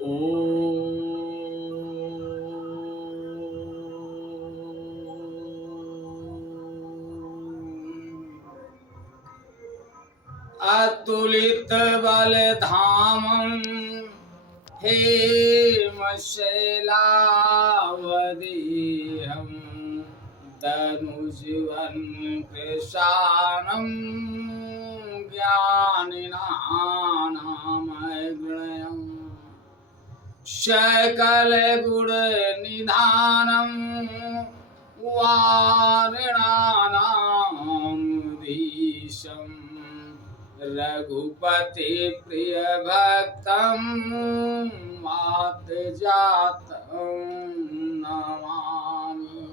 ॐ अतुलित बलधामं हेमशैलावदेहं धनुजीवन प्रशानं ज्ञानिनामग्नयम् सकलगुणनिधानं वारिणानामधीशं रघुपति प्रिय भक्तं मातजातं नमामि।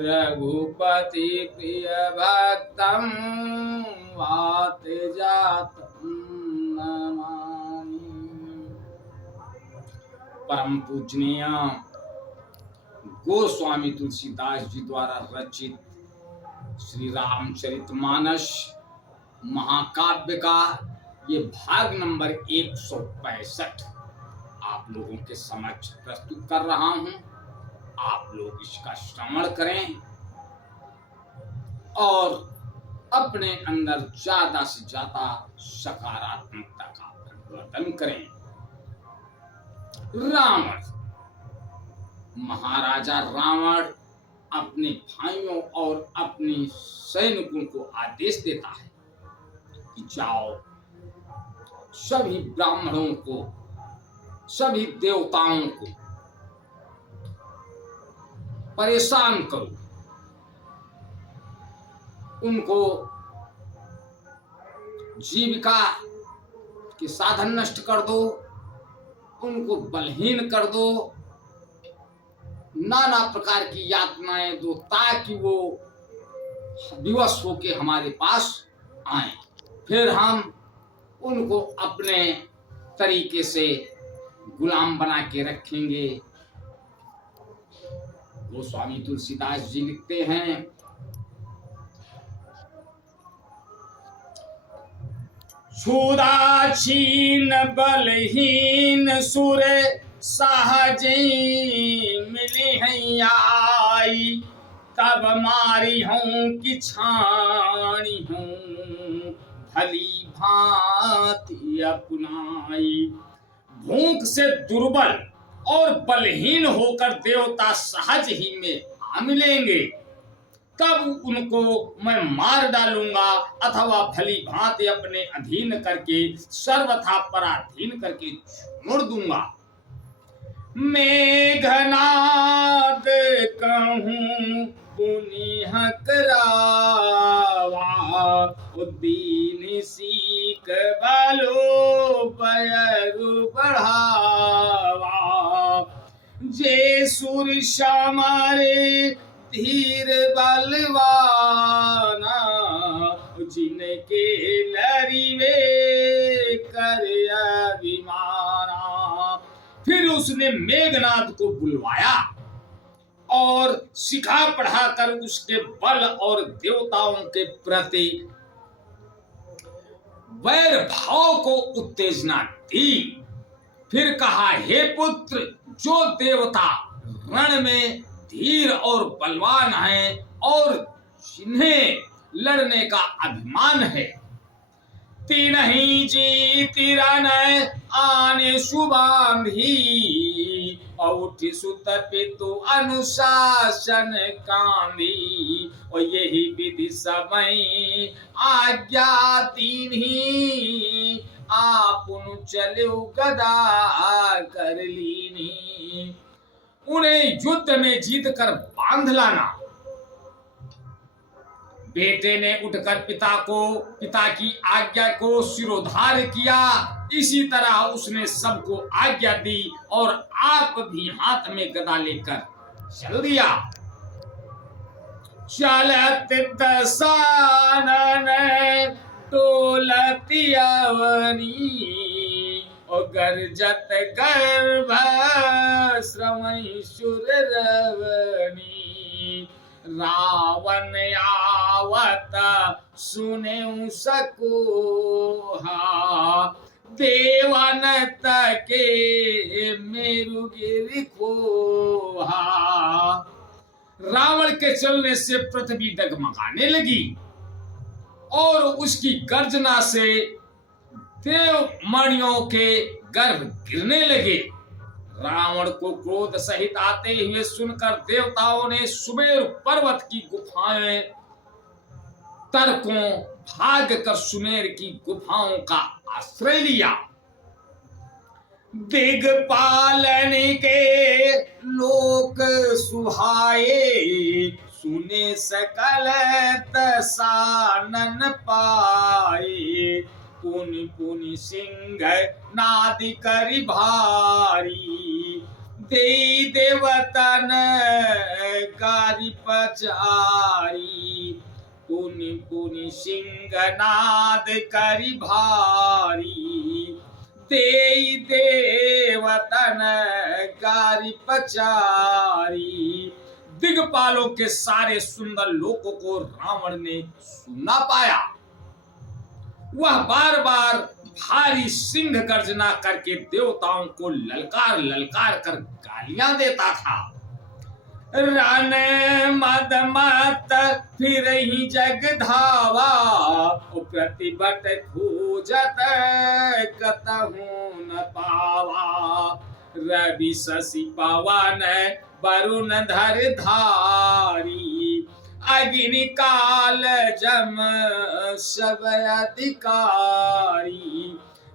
रघुपति प्रिय भक्तं मातजातं नमामि। परम पूजनीय गोस्वामी तुलसीदास जी द्वारा रचित श्री रामचरितमानस महाकाव्य का ये भाग नंबर 165 आप लोगों के समक्ष प्रस्तुत कर रहा हूं। आप लोग इसका श्रवण करें और अपने अंदर ज्यादा से ज्यादा सकारात्मकता का परिवर्तन करें। रावण, महाराजा रावण अपने भाइयों और अपने सैनिकों को आदेश देता है कि जाओ सभी ब्राह्मणों को, सभी देवताओं को परेशान करो, उनको जीविका के साधन नष्ट कर दो, उनको बलहीन कर दो, नाना प्रकार की यातनाएं दो ताकि वो विवश होके हमारे पास आए। फिर हम उनको अपने तरीके से गुलाम बना के रखेंगे। गोस्वामी तुलसीदास जी लिखते हैं, क्षुदाक्षीण बलहीन सुर सहज मिली हैं आई, तब मारी हूँ कि छाणी हूँ भली भांति अपनाई। भूख से दुर्बल और बलहीन होकर देवता सहज ही में आ मिलेंगे, तब उनको मैं मार डालूंगा अथवा भली भांति अपने अधीन करके सर्वथा पराधीन करके छोड़ दूंगा। मेघनाद कहूं पुनिह करावा, उद्दीन सीख बलो पैरु बढ़ावा। जे सुर समारे धीर बलवाना, जिनके लरिवे कर अभिमाना। फिर उसने मेघनाद को बुलवाया और सिखा पढ़ाकर उसके बल और देवताओं के प्रति वैर भाव को उत्तेजना दी। फिर कहा, हे पुत्र, जो देवता रण में धीर और बलवान हैं और जिन्हें लड़ने का अभिमान है, तीनही जीति रण आने सुबांधी, उठ सुत पितु अनुशासन कांधी। और यही विधि समय आज्ञा तीन्ही, आपुन चलो गदा कर लीनी। उन्हें युद्ध में जीत कर बांध लाना। बेटे ने उठकर पिता की आज्ञा को शिरोधार किया। इसी तरह उसने सबको आज्ञा दी और आप भी हाथ में गदा लेकर चल दिया। चलत दसानन टोलती अवनी, और गरजत गर्भ श्रवई सुर रवनी। रावण आवत सुने सकोहा, देवन तके मेरुगिरि खोहा। रावण के चलने से पृथ्वी डगमगाने लगी और उसकी गर्जना से देवमणियों के गर्भ गिरने लगे। रावण को क्रोध सहित आते हुए सुनकर देवताओं ने सुमेरु पर्वत की गुफाएं तर्कों भाग कर सुमेर की गुफाओं का आश्रय लिया। दिग्पालन के लोक सुहाए, सुने सकल तसानन पाए। पुनि पुनि सिंह नादि करि भारी, देई देवतन गारि पचारी। पुनि पुनि सिंह नाद करि भारी, देई देवतन गारि पचारी। दिग्पालों के सारे सुंदर लोकों को रावण ने सुना पाया। वह बार बार भारी सिंह गर्जना करके देवताओं को ललकार ललकार कर गालियां देता था। रन मद मत फिर ही जग धावा, प्रतिबट खोजत कतहु न पावा। रवि शशि पवन वरुण धर धारी, अग्नि काल जम सब अधिकारी।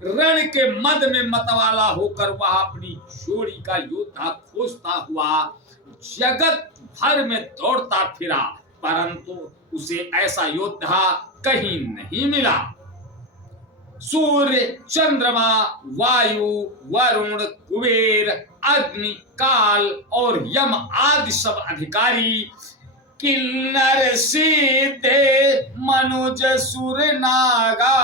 रण के मद में मतवाला होकर वह अपनी जोड़ी का योद्धा खोजता हुआ जगत भर में दौड़ता फिरा, परंतु उसे ऐसा योद्धा कहीं नहीं मिला। सूर्य, चंद्रमा, वायु, वरुण, कुबेर, अग्नि, काल और यम आदि सब अधिकारी, किन्नर सीते मनुज सुर नागा,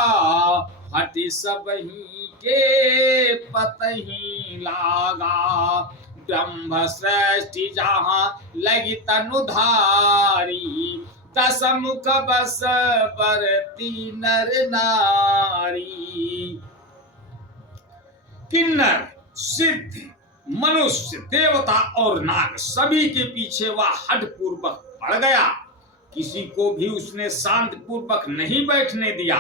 हटि सबही के पतही लागा। ब्रह्म सृष्टि जहाँ लगी तनुधारी, दस मुख बस बरती नर नारी। किन्नर, सिद्ध, मनुष्य, देवता और नाग सभी के पीछे वह हठ पूर्वक पड़ गया। किसी को भी उसने शांति पूर्वक नहीं बैठने दिया।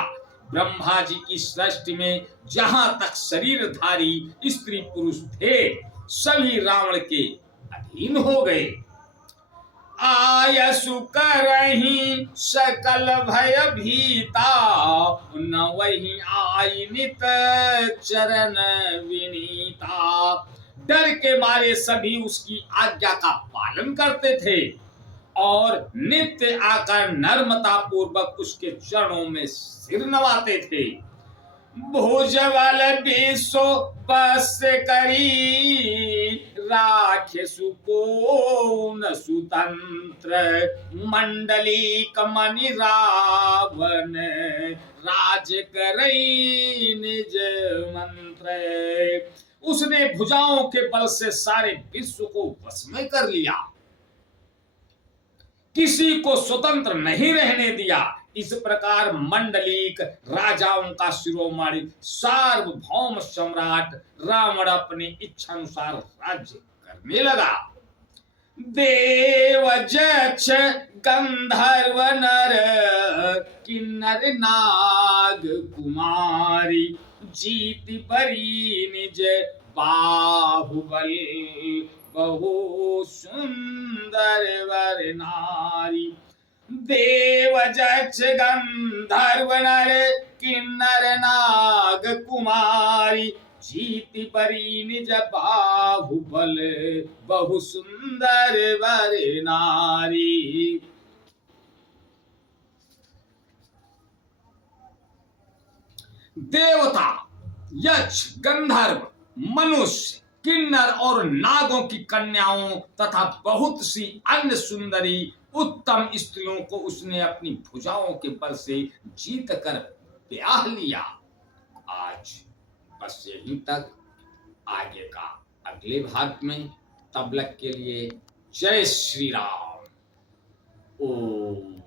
ब्रह्मा जी की सृष्टि में जहां तक शरीरधारी स्त्री पुरुष थे, सभी रावण के अधीन हो गए। आयसु करहि सकल भय भीता, न वही आई नित चरण विनीता। डर के मारे सभी उसकी आज्ञा का पालन करते थे और नित्य आकर नर्मता पूर्वक उसके चरणों में सिर नवाते थे। भुजबल विश्व बस करी, राखे सुकोन सुतंत्र। मंडली कमनि रावण, राज करई निज मंत्र। उसने भुजाओं के बल से सारे विश्व को वश में कर लिया, किसी को स्वतंत्र नहीं रहने दिया। इस प्रकार मंडलीक राजाओं का शिरोमणि सार्वभौम सम्राट रावण अपनी इच्छा अनुसार राज्य करने लगा। देव जक्ष गंधर्व नर, किन्नर नाग कुमारी। जीति बरी निज बाहुबल, बहु सुंदर वर नारी। देव जक्ष गंधर्व नर, किन्नर नाग कुमारी। जीति बरी निज बाहुबल, बहु सुंदर वर नारी। देवता, यक्ष, गंधर्व, मनुष्य, किन्नर और नागों की कन्याओं तथा बहुत सी अन्य सुंदरी उत्तम स्त्रियों को उसने अपनी भुजाओं के बल से जीत कर ब्याह लिया। आज बस यहीं तक, आगे का अगले भाग में। तब तक के लिए जय श्री राम। ओम।